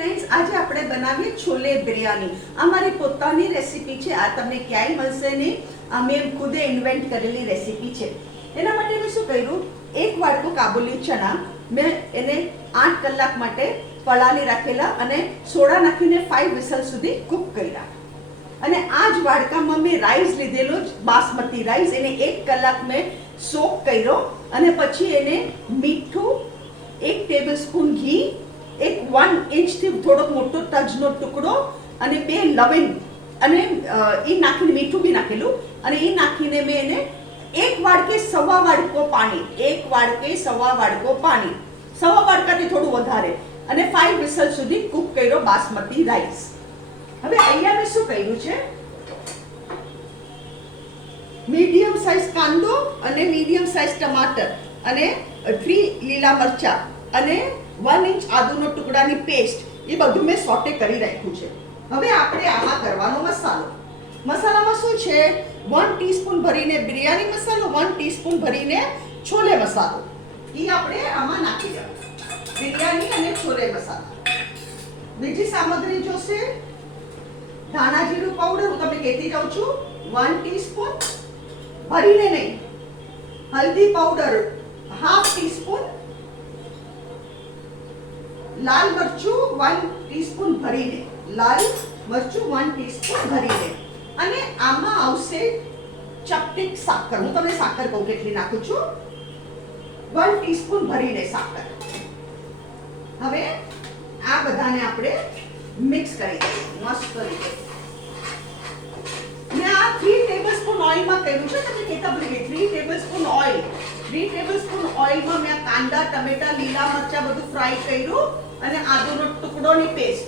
Friends, આજે આપણે બનાવીએ છોલે બિરયાની. આ મારી પોતાની રેસીપી છે. આ તમને ક્યાંય મળશે નહીં. આ મેં ખુદે ઇન્વેન્ટ કરેલી રેસીપી છે. એના માટે મેં શું કર્યું, એક વાટકો કાબુલી ચણા મેં એને 8 કલાક માટે પલાળી રાખેલા અને સોડા નાખીને 5 વિસલ સુધી કૂક કર્યા. અને આ જ વાડકામાં મેં રાઈસ લીધેલો, બાસમતી રાઈસ, એને 1 કલાક મેં સોક કર્યો અને પછી એને મીઠું, 1 ટેબલસ્પૂન ઘી, એક 1 ઇંચથી થોડોક મોટો તજનો ટુકડો અને 2 લવિંગ અને એ નાખીને મીઠું બી નાખેલું અને એ નાખીને મેં એને 1 વાડકે સવા વાડકો પાણી, 1 વાડકે સવા વાડકો પાણી, સવા વાડકાથી થોડું વધારે, અને 5 વિસલ સુધી કૂક કર્યો બાસમતી રાઈસ. હવે અહીંયા મેં શું કર્યું છે, મીડિયમ સાઇઝ કાંદો અને મીડિયમ સાઇઝ ટમાટર અને 3 લીલા મરચા અને 1 ઇંચ આદુનો ટુકડાની પેસ્ટ, એ બધું મેં સોટે કરી રાખ્યું છે. હવે આપણે આમાં કરવાનો મસાલો. મસાલામાં શું છે, 1 ટીસ્પૂન ભરીને બિરયાની મસાલો, 1 ટીસ્પૂન ભરીને છોલે મસાલો, એ આપણે આમાં નાખી દેવાનું. બિરયાની અને છોલે મસાલા. બીજી સામગ્રી જોશે, ધાણા જીરું પાવડર, હું તમને કહેતી જાઉં છું, 1 ટીસ્પૂન ભરીને નહીં. હલ્દી પાવડર ½ ટીસ્પૂન, લાલ મરચું 1 ટીસ્પૂન ભરીને, લાલ મરચું 1 ટીસ્પૂન ભરીને, અને આમાં આવશે ચપટીક સાકર. હું તમને સાકર કહું કેટલી નાખું છું, 1 ટીસ્પૂન ભરીને સાકર. હવે આ બધાને આપણે મિક્સ કરી દઈએ મસ્ત રીતે. મેં આ 3 ટેબલસ્પૂન ઓઇલમાં કર્યું છે. તમને કહેતા ભૂલી ગઈ, 3 ટેબલસ્પૂન ઓઇલ. 3 ટેબલસ્પૂન ઓઇલમાં મેં કાંદા, ટમેટા, લીલા મરચા બધું ફ્રાય કર્યું અને આદુનો ટુકડોની પેસ્ટ.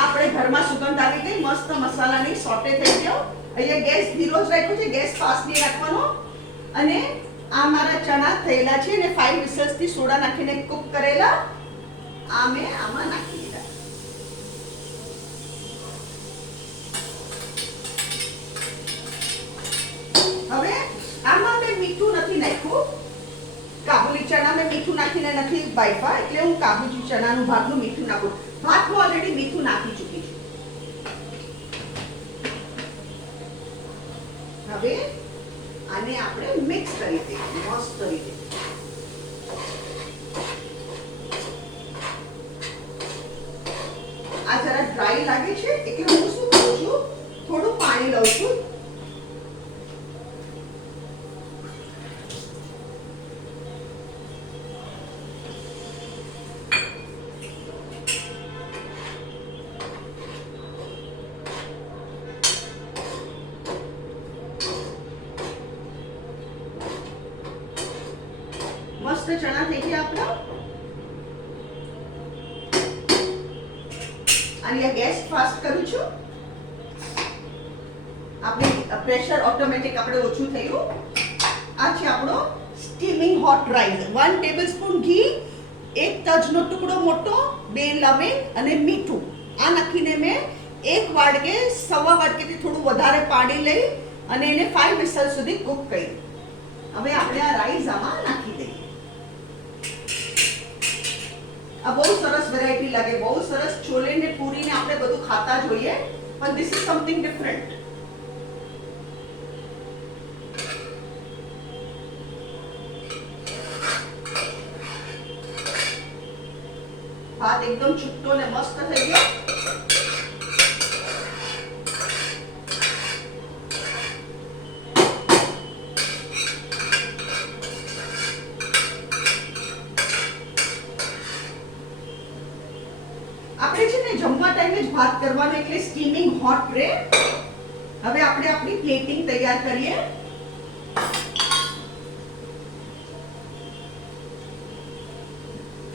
આપણે ઘરમાં સુગંધ આવી ગઈ, મસ્ત મસાલાની સોટે થઈ ગયો. અહીંયા ગેસ ધીરો જ રાખ્યો છે, ગેસ ફાસ્ટ નહીં રાખવાનો. અને આ મારા ચણા થયેલા છે અને 5 વિસલ્સથી સોડા નાખીને કૂક કરેલા, આ મેં આમાં નાખી દીધા. હવે આમાં મેં મીઠું નથી નાખ્યું. કાબુલી ચણા મેં મીઠું નાખીને નથી બાફા, એટલે હું કાબુલી ચણાનું ભાગનું મીઠું નાખું. ભાતમાં ઓલરેડી મીઠું નાખી ચૂકી છું. હવે આને આપણે મિક્સ કરી દઈએ મસ્ત રીતે. આ જરા ડ્રાય લાગે છે એટલે હું શું કરું છું, થોડું પાણી લઉં છું. મસ્ત ચણા થઈ ગયા આપણા. અને ગેસ ફાસ્ટ કરું છું. આપણે પ્રેશર ઓટોમેટિક આપણે ઓછું થયું. આ છે આપણો સ્ટીમિંગ હોટ રાઈસ. 1 ટેબલસ્પૂન ઘી, 1 તજનો ટુકડો મોટો, 2 લવિંગ અને મીઠું. આ નાખીને મેં 1 વાડકે સવા વાડકેથી થોડું વધારે પાણી લઈ અને એને 5 વિસલ સુધી કૂક કર્યું. હવે આપણે આ રાઈસ આમાં નાખી દઈએ. આ બહુ સરસ વેરાયટી લાગે, બહુ સરસ. છોલે ને પૂરી ને આપણે બધું ખાતા જોઈએ, પણ ધીસ ઇઝ સમથિંગ ડિફરન્ટ. ભાત એકદમ છૂટો ને મસ્ત થઈ ગયો. આપણે છે ને જમવા ટાઈમે જ ભાત કરવાનો, એટલે સ્ટીમિંગ હોટ રહે. હવે આપણે આપણી પ્લેટિંગ તૈયાર કરીએ.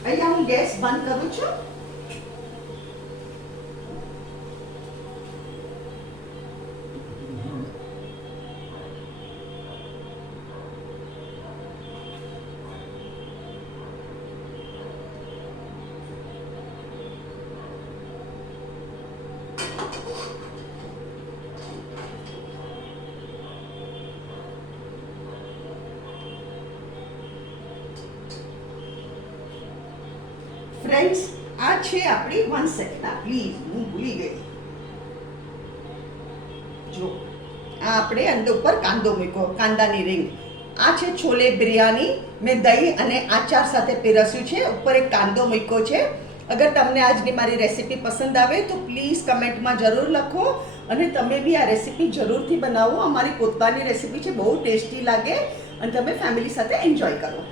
અહીંયા હું ગેસ બંધ કરું છું. ફ્રેન્ડ્સ આ છે આપણી 1 સેકન્ડ પ્લીઝ હું ભૂલી ગઈ. જો આ આપણે અંદર ઉપર કાંદો મૂક્યો, કાંદાની રીંગ. આ છે છોલે બિરયાની, મેં દહીં અને આચાર સાથે પીરસ્યું છે. ઉપર એક કાંદો મૂક્યો છે. અગર તમને આજની મારી રેસીપી પસંદ આવે તો પ્લીઝ કમેન્ટમાં જરૂર લખો અને તમે બી આ રેસીપી જરૂરથી બનાવો. અમારી પોતાની રેસીપી છે, બહુ ટેસ્ટી લાગે અને તમે ફેમિલી સાથે એન્જોય કરો.